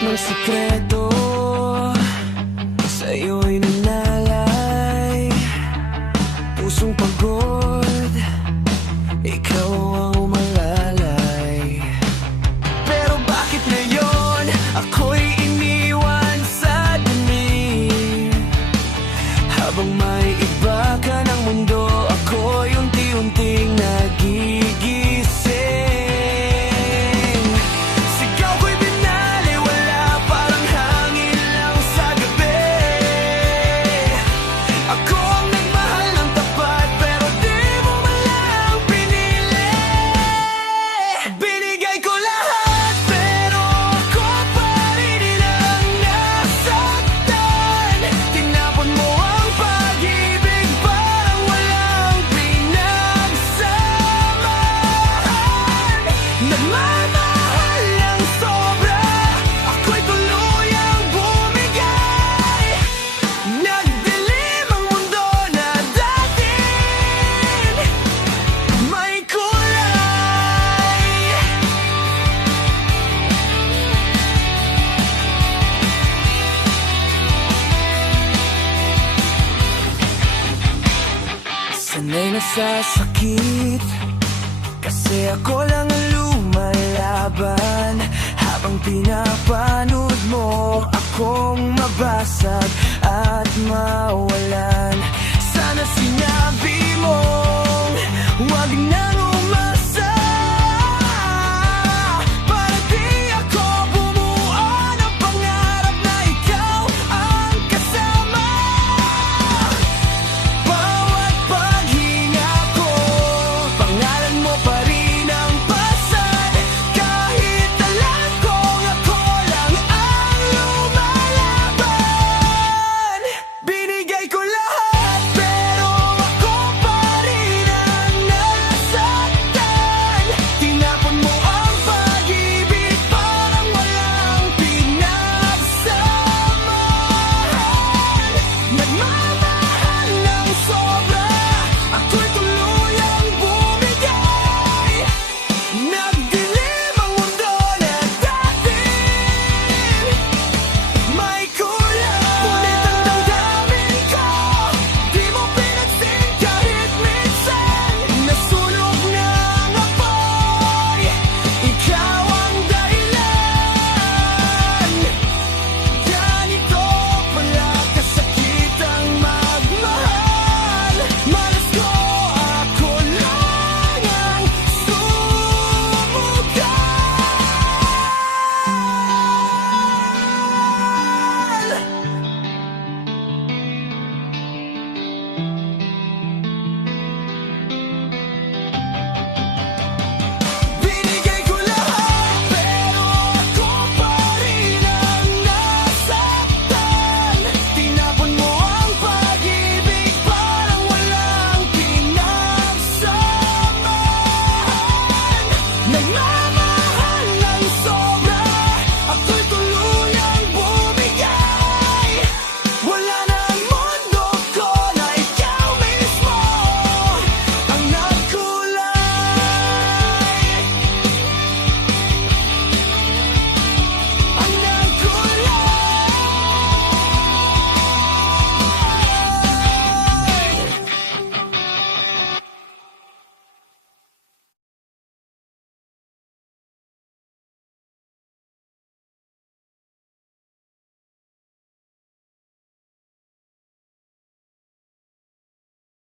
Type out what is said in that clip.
ng sikreto sa'yo'y nanalay. Pusong pagod, ikaw ang umalalay. Pero bakit ngayon ako'y iniwan sa dumi? Habang may iba ka ng mundo, ako'y unti-unting nagigising. Sigaw ko'y binali, wala parang hangin lang sa gabi. Ako ang nagmahal ng tapat, pero di mo man lang pinili. Binigay ko lahat, pero ako pa rin ang nasaktan. Tinapon mo ang pag-ibig, parang walang pinagsamahan. Nagmamahal ng sobra, ako'y tuluyang bumigay. Nagdilim ang mundo na dating may kulay. Sanay na sa sakit, kasi ako lang ang lumalaban. Habang pinapanood mo akong mabasag at mawalan. Sana sinabi mong wag nang